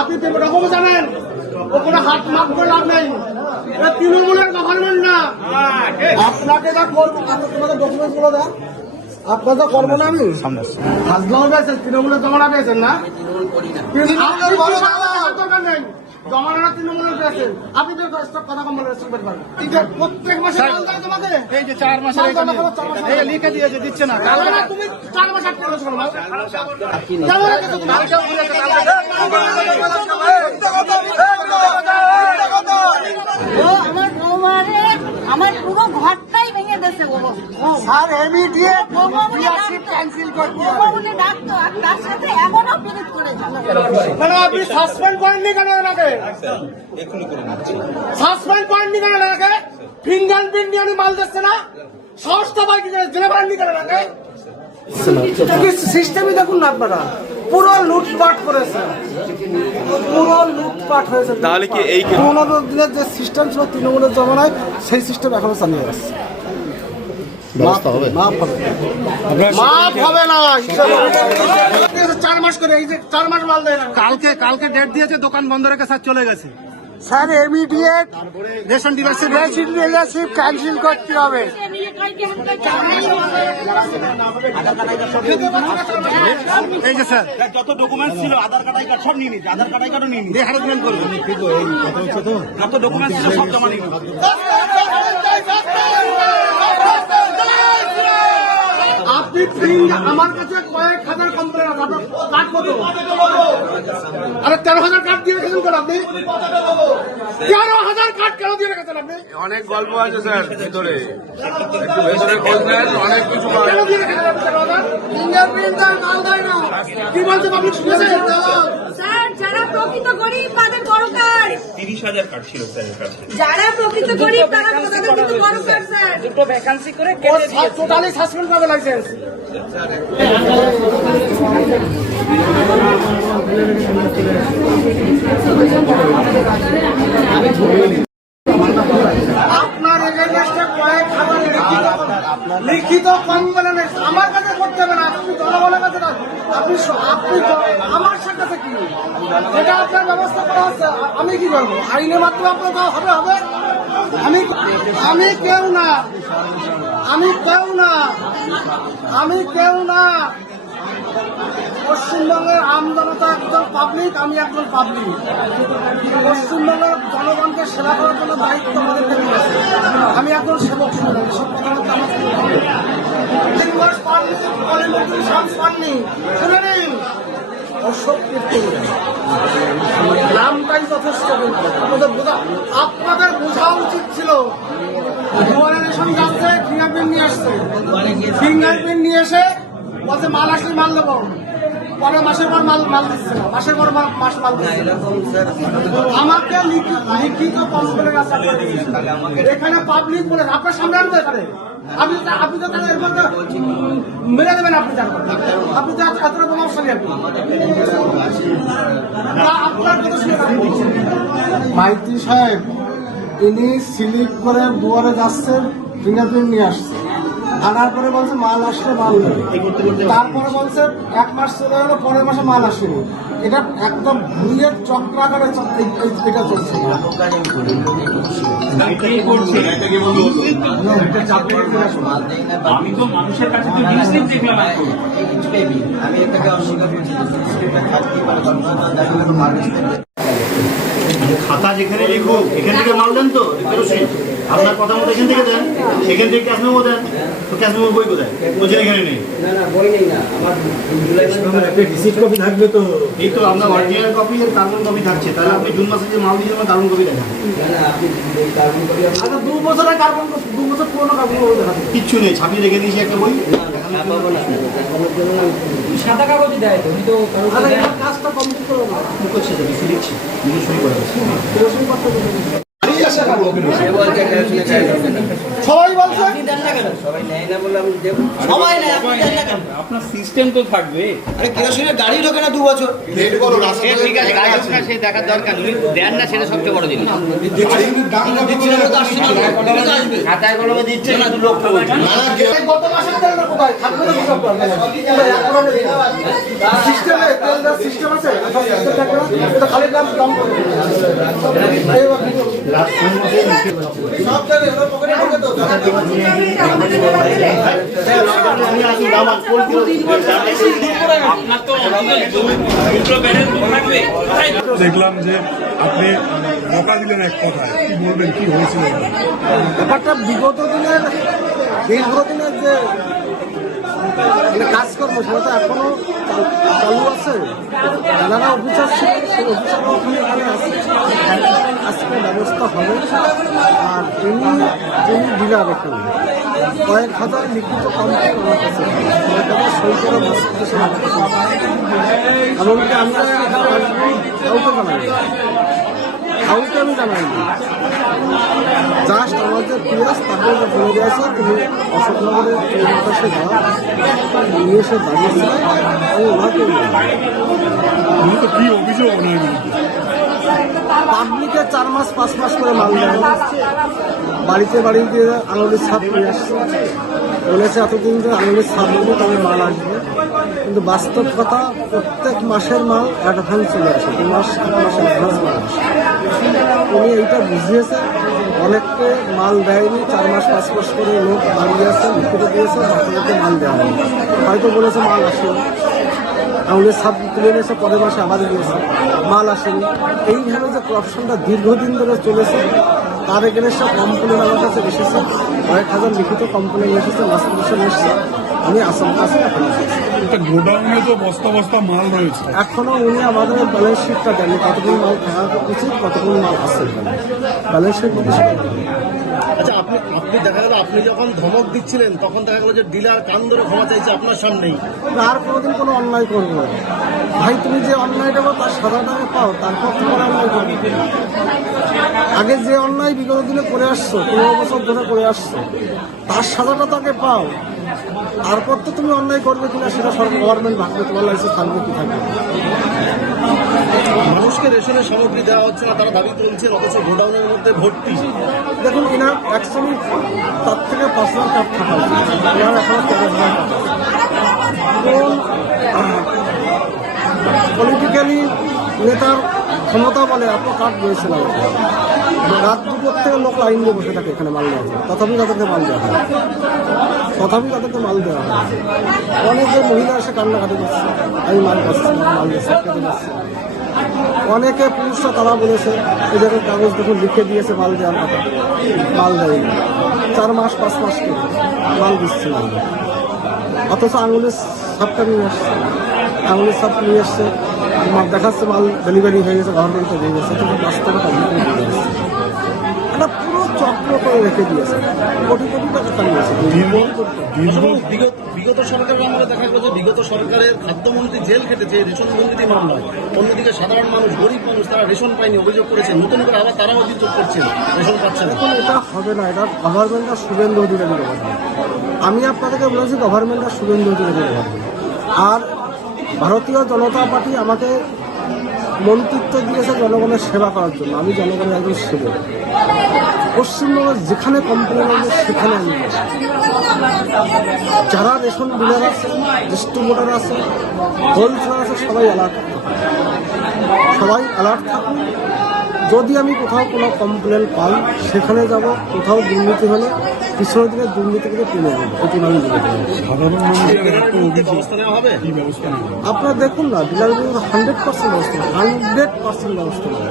আপনি রকম জানেন ওখানে হাত মাপ করে লাভ নেই, এটা তৃণমূলের গভর্নমেন্ট না। আপনাকে যা করবো তোমাদের ডকুমেন্টস গুলো দেন, আপনার যা করবো না আমি হাজলাও পেয়েছেন, তৃণমূলের জমানা পেয়েছেন না, দরকার নেই জমানা তৃণমূলের পেয়েছেন। আপনি তো কথা কম বলে প্রত্যেক মাসে তোমাকে এই যে 4 মাসের লিখে দিয়েছে, দিচ্ছে না। তুমি 4 মাস আটকে রয়েছো আমার পুরো ঘরটাই ভেঙে দিয়েছে। স্যার ইমিডিয়েট ক্যান্সেল করতে হবে। ডাকতো আর তার সাথে এমনও বিরোধ করেছে। মানে আপনি সাসপেন্ড করেননি কেন এনাকে? সাসপেন্ড করেননি কেন এনাকে? ফিঙ্গারপ্রিন্ট নিয়ে উনি মাল দিচ্ছে না, সংস্থা বাকি জেলে পারেননি কেন এনাকে? সিস্টেমই দেখুন না আপনারা, পুরো লুটপাট করেছে, পুরো লুটপাট হয়েছে। তাহলে কি এই 15 দিনের যে সিস্টেম ছিল তৃণমূলের জমানায়, সেই সিস্টেম এখনো চালিয়ে যাচ্ছে। মাফ হবে না। 4 মাস করে এই যে 4 মাস মাল দেয় না। কালকে ডেট দিয়েছে, দোকান বন্ধ রেখে স্যার চলে গেছে। Sir immediate ration dealership cancel করতে হবে। এই যে স্যার যত ডকুমেন্টস ছিল, আধার কার্ড, আই কার্ড সব নিয়ে নিচ্ছে, আধার কার্ড, আই কার্ডও নিয়ে নিচ্ছে, হ্যারাসমেন্ট করবে, যত ডকুমেন্টস ছিল সব জমা নিয়ে নিচ্ছে। আপনি আমার কাছে কয়েক হাজার কমপ্লেন আছে, আপনার কার্ড কত? আরে 13,000 কার্ড দিয়ে রেখেছেন কেন আপনি? 13,000 কার্ড কেন দিয়ে রেখেছেন আপনি? অনেক গল্প আছে স্যার ভিতরে, একটু ভেতরে খোঁজ নেন, অনেক কিছু কেন দিয়ে রেখেছেন আপনি 13,000? ফিঙ্গারপ্রিন্ট দেয়, মাল দেয় না। কি বলছে পাবলিক শুনেছে? স্যার যারা প্রকৃত গরিব তাদের বড় কার্ড, 30,000 কার্ড ছিল স্যারের কাছে। যারা প্রকৃত গরিব তাদের কিন্তু বড় কার্ড স্যার। দুটো ভ্যাকান্সি করে কেটে দিয়েছে। টোটালি সাসপেন্ড করবে লাইসেন্স। আপনার এগেইনস্টে কয়েক হাজার লিখিত কমপ্লেন আমার কাছে করতে হবে না, আপনি জনগণের কাছে না, আপনি আমার কাছে কি এটা আপনার ব্যবস্থা করা হচ্ছে। আমি কি করবো? আইনের মাধ্যমে আপনার হবে। আমি কেউ না। পশ্চিমবঙ্গের আমজনতা একজন পাবলিক, আমি একজন পাবলিক। পশ্চিমবঙ্গের জনগণকে সেবা করার জন্য দায়িত্ব আমাদেরকে দিয়েছে। আমি একজন সেবক, শুনলেন এসব কথাবার্তা আমার পাননি, শুনে নিন। নামটাই যথেষ্ট। আপনাদের বোঝা উচিত ছিল। দুয়ারে রেশন যাচ্ছে, ফিঙ্গারপ্রিন্ট নিয়ে আসছে, ফিঙ্গারপ্রিন্ট নিয়ে এসে বলছে মাল আসলে মাল দেবো, পরে মাসের পর মাল দিচ্ছে না, মাসের পর মাস মাল দিচ্ছে। আমাকে লিখিত কমপ্লেন আছে এখানে, পাবলিক বলে আপনার সামনে আনতে এখানে। আপনি তো তাহলে এর মধ্যে মেরে দেবেন। আপনি তো এতটা প্রভাবশালী। আপনার কথা শুনে মাইতি সাহেব, ইনি স্লিপ করে দুয়ারে যাচ্ছেন, ফিঙ্গারপ্রিন্ট নিয়ে আসছে, আনার পরে বলছে মাল আসলে মাল নেবে। তারপরে বলছে 1 মাস চলে গেল, পরের মাসে মাল আসেনি। এটা একদম ভুলের চক্রাকারে এটা চলছে। আমি তো মানুষের কাছে তো রিসিভ দেখলাম, আমি এটাকে অস্বীকার করছি। খাতা যেখানে লিখুক এখান থেকে মাল দেন, তো আপনার কথা মতো এখান থেকে দেন, সেখান থেকে ক্যাশ মেমো দেন। তো ক্যাশ মেমো বই কোথায়? বলছেন এখানে নেই। না বই নেই না, আমার রিসিপ্ট কপি থাকবে তো। এই তো আপনার অরিজিনাল কপি আর কার্বন কপি থাকছে, তাহলে আপনি জুন মাসে যে মাল দিয়েছেন কার্বন কপি দেখান। আপনি কার্বন কপি, আচ্ছা 2 বছরের কার্বন, 2 বছর পুরোনো কার্বন কপি দেখাচ্ছে। কিচ্ছু নেই, ছাপিয়ে রেখে দিয়েছি একটা বই। সাদা কাগজই দেয় তো, উনি তো কাজটা কমপ্লিট করে করছে, বেশি লিখছি, নিজে সই করে দিচ্ছি। সবাই বলছে সবাই নেয় না বলে আমি দেবো। সবাই নেয়, আপনি দেন না কেন? আপনার সিস্টেম তো থাকবে। আরে কেরোসিনের গাড়ি ঢোকে না 2 বছর। ঠিক আছে, গাড়ি ঢোকা সেই দেখার দরকার নেই, দেন না সেটা সবচেয়ে বড় জিনিস। খাতায় কলমে দিচ্ছে না, 2 লক্ষ বলছে। গত মাসের কোথায় থাকবে না? দাম বলে সব জায়গায় ওরা পকেটে ঢোকে তো আমি আসি দাম আর পোল্ট্রি দেখলাম যে আপনি বকা দিলেন এক কথায়, কি বলবেন, কি হয়েছিল? ব্যাপারটা বিগত দিনের দীর্ঘদিনের যে কাজকর্ম সেটা তো এখনো চালু আছে। যারা অফিসার ছিল সেই অফিসার ওখানে এখানে আছে, আজকে ব্যবস্থা হবে। আর যিনি ডিলার এখানে কয়েক হাজার লিখিত কমপ্লেন আমার কাছে, কয়েক হাজার সই করা বাস্তবেশন আমার কাছে আছে। এমনকি আমি কাউকে আমি জানাইনি, জাস্ট আমাদের পিয়াস তাকে বলে দিয়েছে তুমি অশোকনগরের ট্রেনের কাছে যাও, নিয়ে এসে দাঁড়িয়েছিল। আমি ওনাকে মূলত কি অভিযোগ ওনার বিরুদ্ধে? পাবলিকে 4 মাস 5 মাস করে মাল দেয়, বাড়িতে দিয়ে আঙুলের ছাপ নিয়ে আসছে, বলেছে এতদিন যে আঙুলের ছাপ নেবে তবে মাল আসবে। কিন্তু বাস্তব কথা, প্রত্যেক মাসের মাল অ্যাডভান্স চলে আসে, 2 মাস 1 মাস অ্যাডভান্স মাল আসে। উনি এইটা বুঝিয়েছে, অনেককে মাল দেয়নি, 4 মাস 5 মাস করে লোক দাঁড়িয়ে আছে, লিখিত দিয়েছে, বাচ্চাদেরকে মাল দেওয়া হয়নি। হয়তো বলেছে মাল আসেনি, আঙুলের ছাপ তুলে নিয়েছে, পরের মাসে আবার দিয়েছে, মাল আসেনি। এইভাবে যে করাপশনটা দীর্ঘদিন ধরে চলেছে, তার এগেনস্টে কমপ্লেন আমার কাছে এসেছে, কয়েক হাজার লিখিত কমপ্লেন এসেছে, মাস্টার এসেছে। আমি আসাম কাছে একটা গোডাউনে তো বস্তা বস্তা মাল রয়েছে, এখনো উনি আমাদের ব্যালেন্স শিটটা দেননি, কতগুলো মাল থাকা উচিত, কতগুলো মাল আছে ব্যালেন্স শিট। আচ্ছা, আপনি দেখা গেল আপনি যখন ধমক দিচ্ছিলেন তখন দেখা গেল যে ডিলার কান ধরে ক্ষমা চাইছে আপনার সামনেই। আর কোনোদিন কোনো অন্যায় করবো না ভাই, তুমি যে অন্যায়টা পাও তার সাদাটাকে পাও, তারপর তোমার অন্যায় করবে। আগে যে অন্যায় বিগত দিনে করে আসছো, 15 বছর ধরে করে আসছো, তার সাদাটা তাকে পাও, তারপর তো তুমি অন্যায় করবে কিনা সেটা সরকার গভর্নমেন্ট ভাববে, তোমার লাইসেন্স থাকবে কি থাকবে। মানুষকে রেশনের সামগ্রী দেওয়া হচ্ছে না, তারা দাবি তুলছেন, অথচ গোডাউনের মধ্যে ভর্তি। দেখুন এনার অ্যাকচুয়ালি তার থেকে 5 লাখ টাকা থাকা উচিত, এনার এখনো 13,000 টাকা। কোন পলিটিক্যালি নেতার ক্ষমতা বলে এত কার্ড রয়েছিল, রাত দুপুর থেকে লোক লাইন দিয়ে বসে থাকে এখানে মাল দেওয়া যায়, তথাপি তাদেরকে মাল দেওয়া হয়, অনেকে মহিলা এসে কান্নাকাটি করছে, আমি মাল পাচ্ছি, মাল দিচ্ছি, খেতে পাচ্ছি। অনেকে পুরুষরা তারা বলেছে এই জায়গায় কাগজ দেখুন লিখে দিয়েছে মাল দেওয়ার কথা, মাল দেয়নি, 4 মাস 5 মাস করে মাল দিচ্ছে মাল, অথচ আঙুলের ছাপটা নিয়ে আসছে, আঙুলের ছাপ নিয়ে এসছে, দেখাচ্ছে মাল ডেলিভারি হয়ে গেছে, গভর্নমেন্টে দিয়ে গেছে, কিন্তু বাস্তবে একটা পুরো চক্র করে রেখে দিয়েছে, কোটি কোটি টাকা কামিয়েছে। বিগত সরকারের আমলে দেখা গেল যে বিগত সরকারের খাদ্যমন্ত্রী জেল খেটেছে রেশন দুর্নীতি মামলায়, অন্যদিকে সাধারণ মানুষ, গরিব মানুষ, তারা রেশন পায়নি, অভিযোগ করেছে, নতুন করে আবার তারাও অভিযোগ করছেন রেশন পাচ্ছে না। এখন এটা হবে না, এটা গভর্নমেন্টটা শুভেন্দু অধিকারী গভর্নমেন্ট। আমি আপনাদেরকে বলেছি গভর্নমেন্টটা শুভেন্দু অধিকারী গভর্নমেন্ট। আর ভারতীয় জনতা পার্টি আমাকে মন্ত্রিত্ব দিয়েছে জনগণের সেবা করার জন্য, আমি জনগণের একজন সেবক। পশ্চিমবঙ্গের যেখানে কমপ্লেন হবে সেখানে আমি যাই। যারা রেশন ডিলার আছে, ডিস্ট্রিবিউটার আছে, হোলসেলার আছে, সবাই অ্যালার্ট থাকুন। যদি আমি কোথাও কোনো কমপ্লেন পাই সেখানে যাব, কোথাও দুর্নীতি হলে পিছনের দিকে দুর্নীতি করে তুলে দেবো, এটি আমি বলে দেবো। সাধারণ মানুষের এত অভিযোগ, কি ব্যবস্থা নেবে? আপনারা দেখুন না, ডিলারগুলোর 100% ব্যবস্থা, 100% ব্যবস্থা নেবে।